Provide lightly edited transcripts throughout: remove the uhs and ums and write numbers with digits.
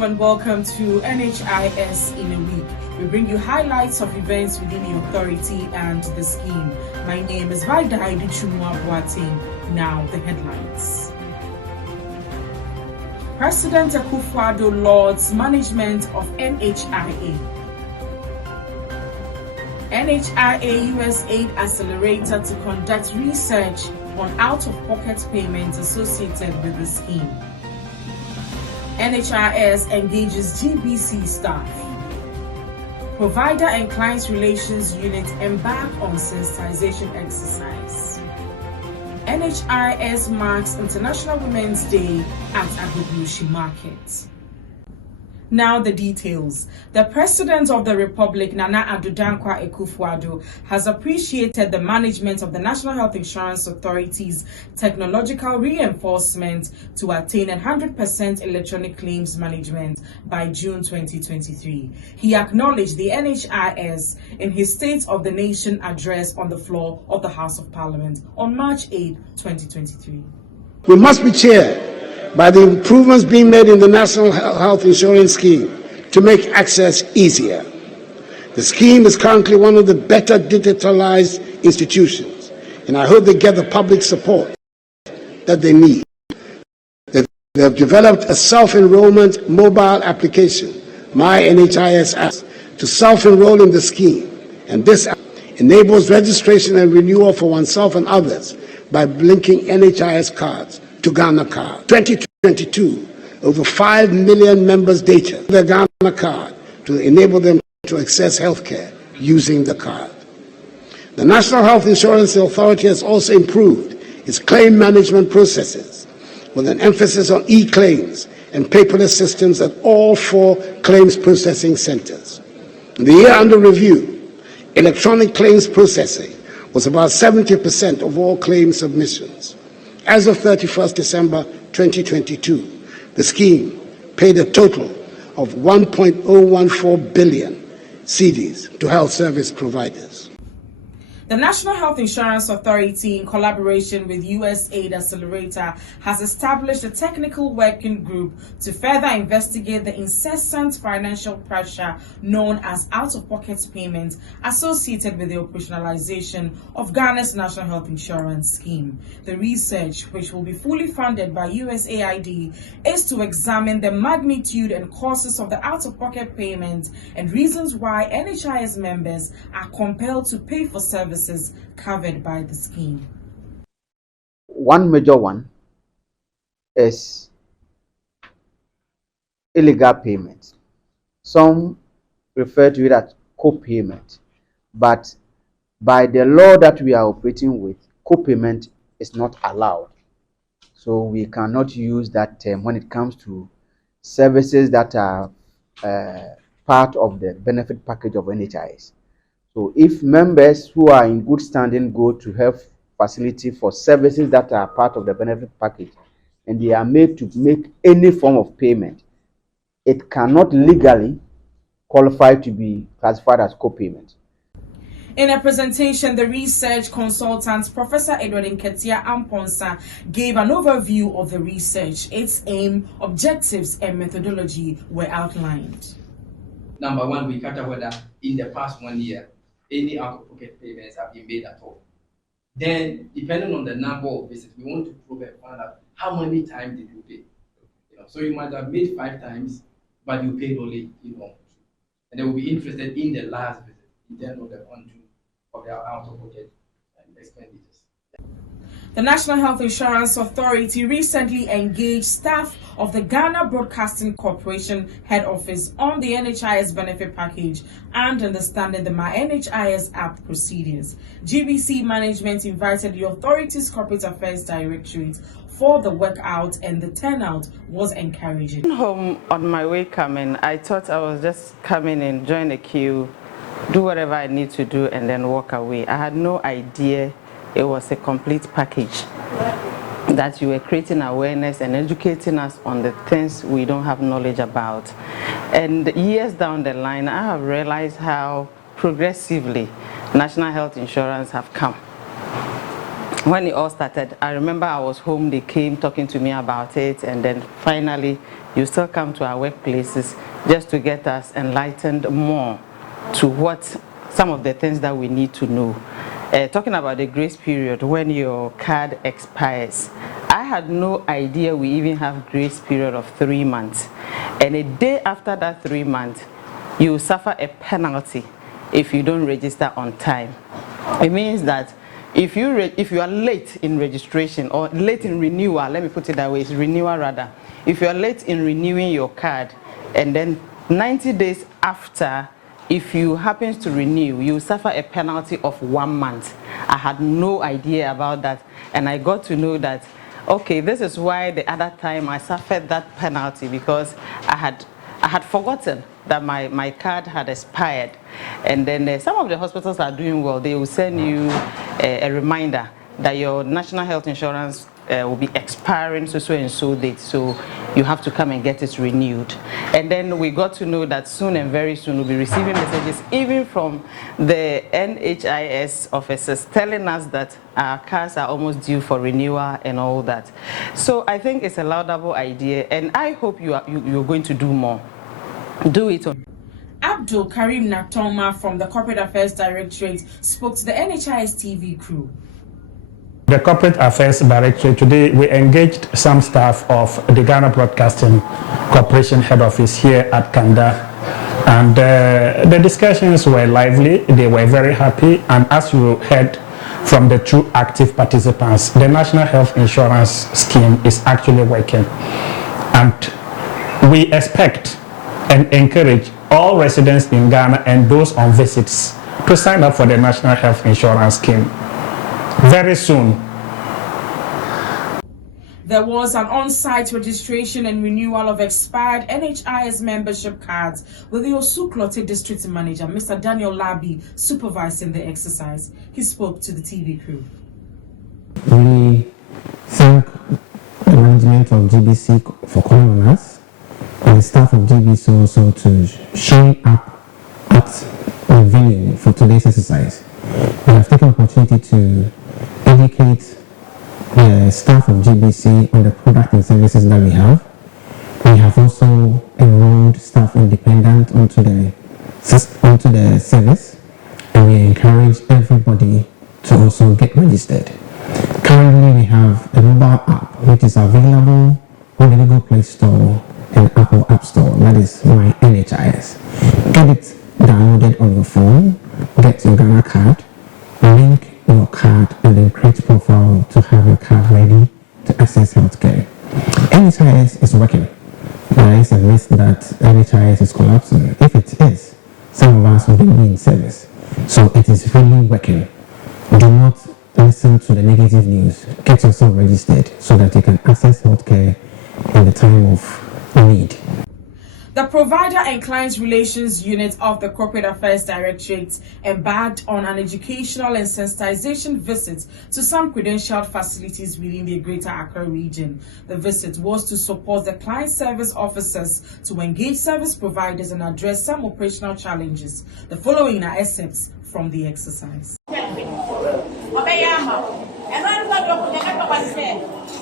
Hello and welcome to NHIS in a Week. We bring you highlights of events within the authority and the scheme. My name is Vida Idichumwa Boateng. Now the headlines. President Akufo-Addo lauds management of NHIA. NHIA USAID accelerator to conduct research on out-of-pocket payments associated with the scheme. NHIS engages GBC staff. Provider and Client Relations Unit embark on sensitization exercise. NHIS marks International Women's Day at Agbogbloshie Market. Now the details. The President of the Republic, Nana Addo Dankwa Akufo-Addo, has appreciated the management of the National Health Insurance Authority's technological reinforcement to attain 100% electronic claims management by June 2023. He acknowledged the NHIS in his State of the Nation address on the floor of the House of Parliament on March 8, 2023. We must be cheered by the improvements being made in the National Health Insurance Scheme to make access easier. The scheme is currently one of the better digitalized institutions, and I hope they get the public support that they need. They have developed a self-enrollment mobile application, My NHIS app, to self-enroll in the scheme, and this app enables registration and renewal for oneself and others by linking NHIS cards to Ghana card. 2022, over 5 million members data their Ghana card to enable them to access healthcare using the card. The National Health Insurance Authority has also improved its claim management processes with an emphasis on e-claims and paperless systems at all 4 claims processing centers. In the year under review, electronic claims processing was about 70% of all claim submissions. As of 31st December 2022, the scheme paid a total of 1.014 billion cedis to health service providers. The National Health Insurance Authority, in collaboration with USAID Accelerator, has established a technical working group to further investigate the incessant financial pressure known as out-of-pocket payments associated with the operationalization of Ghana's National Health Insurance Scheme. The research, which will be fully funded by USAID, is to examine the magnitude and causes of the out-of-pocket payments and reasons why NHIS members are compelled to pay for services covered by the scheme. One major one is illegal payment. Some refer to it as co-payment, but by the law that we are operating with, co-payment is not allowed. So we cannot use that term when it comes to services that are part of the benefit package of NHIS. So if members who are in good standing go to health facility for services that are part of the benefit package and they are made to make any form of payment, it cannot legally qualify to be classified as co-payment. In a presentation, the research consultant, Professor Edward Nketia Amponsa, gave an overview of the research. Its aim, objectives, and methodology were outlined. Number one, we cut whether in the past 1 year, any out-of-pocket payments have been made at all. Then, depending on the number of visits, we want to probe and find out how many times did you pay. So you might have made 5 times, but you paid only 2. And they will be interested in the last visit in terms of the quantum of their out-of-pocket expenditures. The National Health Insurance Authority recently engaged staff of the Ghana Broadcasting Corporation head office on the NHIS benefit package and understanding the My NHIS app procedures. GBC management invited the authority's corporate affairs directorate for the workout, and the turnout was encouraging. Home on my way coming, I thought I was just coming in, join the queue, do whatever I need to do, and then walk away. I had no idea it was a complete package, that you were creating awareness and educating us on the things we don't have knowledge about. And years down the line, I have realized how progressively national health insurance have come. when it all started, I remember I was home, they came talking to me about it, and then finally you still come to our workplaces just to get us enlightened more to what some of the things that we need to know. Talking about the grace period when your card expires, I had no idea we even have grace period of 3 months, and a day after that 3 months you suffer a penalty if you don't register on time. It means that if you are late in registration or late in renewal, let me put it that way, it's renewal rather. If you are late in renewing your card, and then 90 days after, if you happen to renew, you suffer a penalty of 1 month. I had no idea about that, and I got to know that, okay, this is why the other time I suffered that penalty, because I had forgotten that my card had expired. And then some of the hospitals are doing well. They will send you a reminder that your national health insurance will be expiring so and so date, so you have to come and get it renewed. And then we got to know that soon and very soon we'll be receiving messages even from the NHIS officers telling us that our cards are almost due for renewal and all that. So I think it's a laudable idea, and I hope you're going to do more. Do it. Abdul Karim Natoma from the Corporate Affairs Directorate spoke to the NHIS TV crew. The Corporate Affairs Directorate, today we engaged some staff of the Ghana Broadcasting Corporation head office here at Kanda, and the discussions were lively. They were very happy, and as you heard from the two active participants, the National Health Insurance Scheme is actually working, and we expect and encourage all residents in Ghana and those on visits to sign up for the National Health Insurance Scheme very soon. There was an on-site registration and renewal of expired NHIS membership cards with the Osu-Klote District Manager, Mr. Daniel Labi, supervising the exercise. He spoke to the TV crew. We thank the management of GBC for calling on us, and the staff of GBC also to show up at the venue for today's exercise. We have taken the opportunity to educate the staff of GBC on the product and services that we have. We have also enrolled staff independent onto the service, and we encourage everybody to also get registered. Currently, we have a mobile app which is available on the Google Play Store and Apple App Store. That is My NHIS. Get it downloaded on your phone, get your Ghana card, link your card, and then create a profile to have your card ready to access healthcare. NHIS is working. There is a myth that NHIS is collapsing. If it is, some of us will be in service. So it is really working. Do not listen to the negative news. Get yourself registered so that you can access healthcare in the time of need. The Provider and Client Relations Unit of the Corporate Affairs Directorate embarked on an educational and sensitization visit to some credentialed facilities within the Greater Accra region. The visit was to support the client service officers to engage service providers and address some operational challenges. The following are excerpts from the exercise.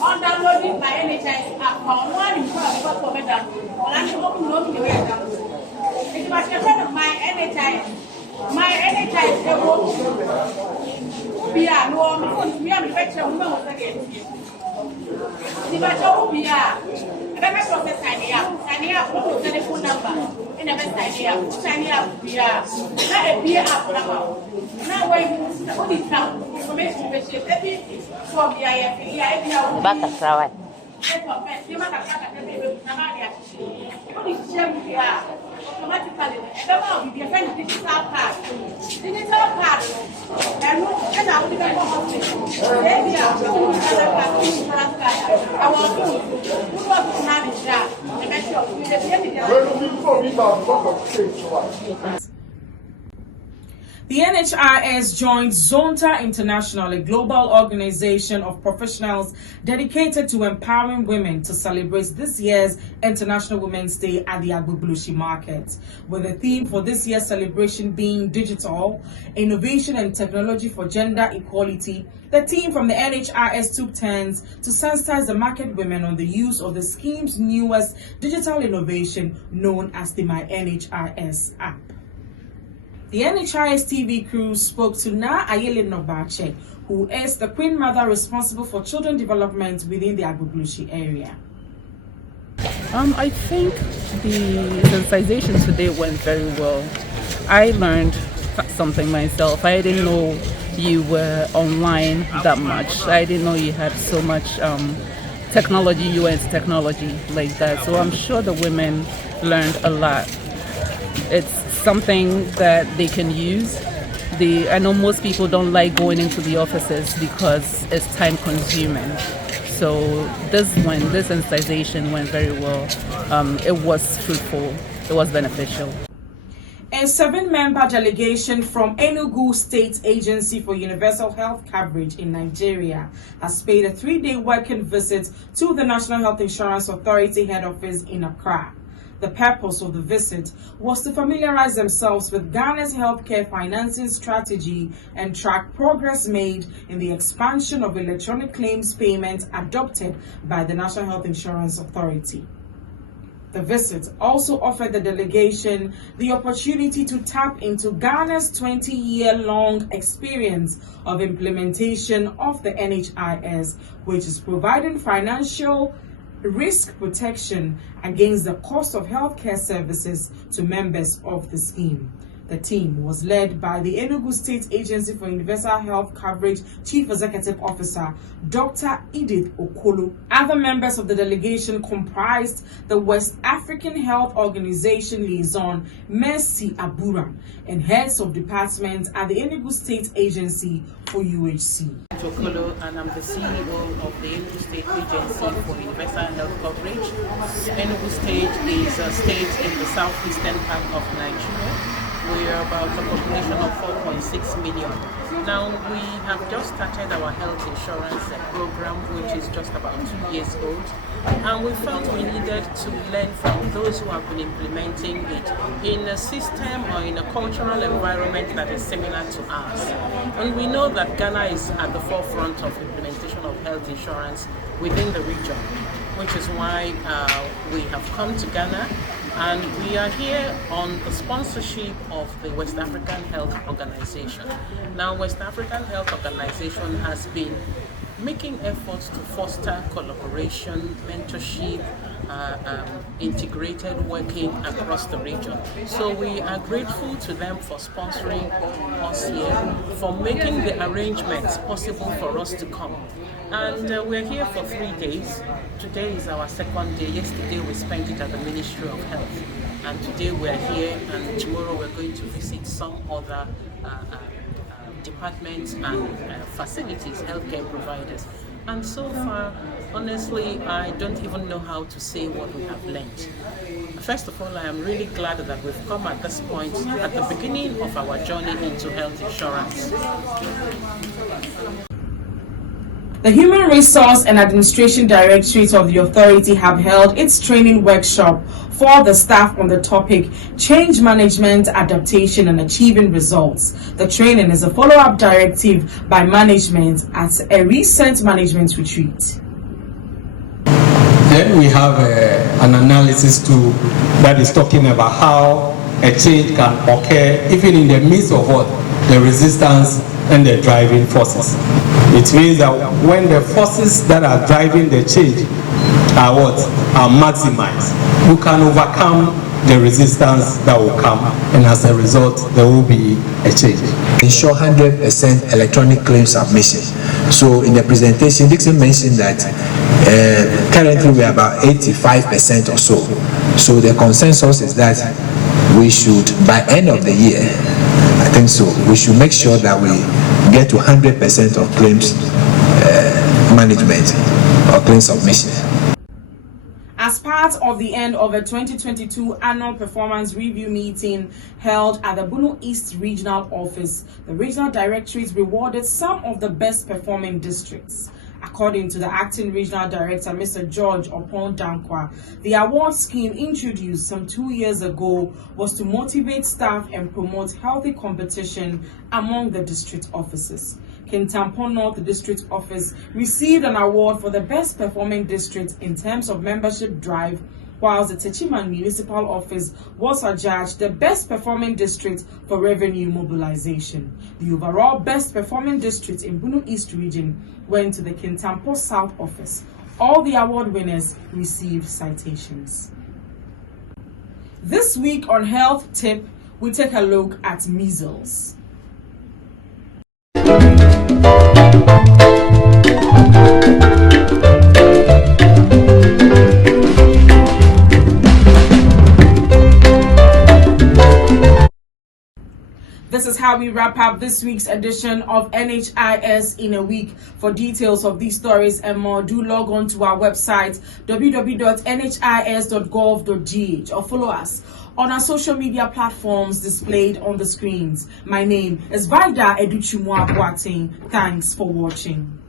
On downloading my NHIS app, one in front of me, it was a friend of my NHIS. My NHIS, we are no, we are the again. The battle we are. Let us process signing up, what was the telephone number in the best idea, signing up, we are not a beer app number. Now, why you only come information every for the IFA, back at Trawa. The NHIS joined Zonta International, a global organization of professionals dedicated to empowering women, to celebrate this year's International Women's Day at the Agbublushi Market, with the theme for this year's celebration being Digital, Innovation and Technology for Gender Equality. The team from the NHIS took turns to sensitize the market women on the use of the scheme's newest digital innovation known as the My NHIS app. The NHIS TV crew spoke to Na Ayele Nobache, who is the Queen Mother responsible for children development within the Agbublushi area. I think the sensitization today went very well. I learned something myself. I didn't know you were online that much. I didn't know you had so much technology, you went technology like that. So I'm sure the women learned a lot. It's something that they can use. I know most people don't like going into the offices because it's time consuming. So this sensitization went very well. It was fruitful. It was beneficial. A 7-member delegation from Enugu State Agency for Universal Health Coverage in Nigeria has paid a 3-day working visit to the National Health Insurance Authority head office in Accra. The purpose of the visit was to familiarize themselves with Ghana's healthcare financing strategy and track progress made in the expansion of electronic claims payment adopted by the National Health Insurance Authority. The visit also offered the delegation the opportunity to tap into Ghana's 20-year-long experience of implementation of the NHIS, which is providing financial risk protection against the cost of healthcare services to members of the scheme. The team was led by the Enugu State Agency for Universal Health Coverage Chief Executive Officer, Dr. Edith Okolo. Other members of the delegation comprised the West African Health Organization Liaison, Mercy Abura, and heads of departments at the Enugu State Agency for UHC. Okolo, and I'm the CEO of the Enugu State Agency for Universal Health Coverage. Enugu State is a state in the southeastern part of Nigeria. We are about a population of 4.6 million. Now, we have just started our health insurance program, which is just about 2 years old. And we felt we needed to learn from those who have been implementing it in a system or in a cultural environment that is similar to ours. And we know that Ghana is at the forefront of implementation of health insurance within the region, which is why we have come to Ghana. And we are here on the sponsorship of the West African Health Organization. Now, West African Health Organization has been making efforts to foster collaboration, mentorship, integrated working across the region. So we are grateful to them for sponsoring us here, for making the arrangements possible for us to come. And we're here for 3 days. Today is our second day. Yesterday we spent it at the Ministry of Health. And today we're here, and tomorrow we're going to visit some other departments and facilities, healthcare providers. And so far, honestly, I don't even know how to say what we have learned. First of all, I am really glad that we've come at this point, at the beginning of our journey into health insurance. The Human Resource and Administration Directorate of the authority have held its training workshop for the staff on the topic Change Management, Adaptation and Achieving Results. The training is a follow-up directive by management at a recent management retreat. Then we have an analysis too that is talking about how a change can occur even in the midst of what? The resistance and the driving forces. It means that when the forces that are driving the change are maximized, you can overcome the resistance that will come, and as a result there will be a change. Ensure 100% electronic claim submission. So in the presentation, Dixon mentioned that currently we are about 85% or so. So the consensus is that we should, by end of the year, I think so, we should make sure that we get to 100% of claims management or claim submission. As part of the end of a 2022 annual performance review meeting held at the Bunu East Regional Office, the Regional Directorate rewarded some of the best performing districts. According to the Acting Regional Director, Mr. George Opon Dankwa, the award scheme introduced some 2 years ago was to motivate staff and promote healthy competition among the district offices. Kintampo North District Office received an award for the best performing district in terms of membership drive, whilst the Techiman Municipal Office was adjudged the best performing district for revenue mobilization. The overall best performing district in Bunu East region went to the Kintampo South Office. All the award winners received citations. This week on Health Tip, we take a look at measles. This is how we wrap up this week's edition of NHIS in a Week. For details of these stories and more, do log on to our website www.nhis.gov.gh or follow us on our social media platforms displayed on the screens. My name is Vida Educhumwa Boateng. Thanks for watching.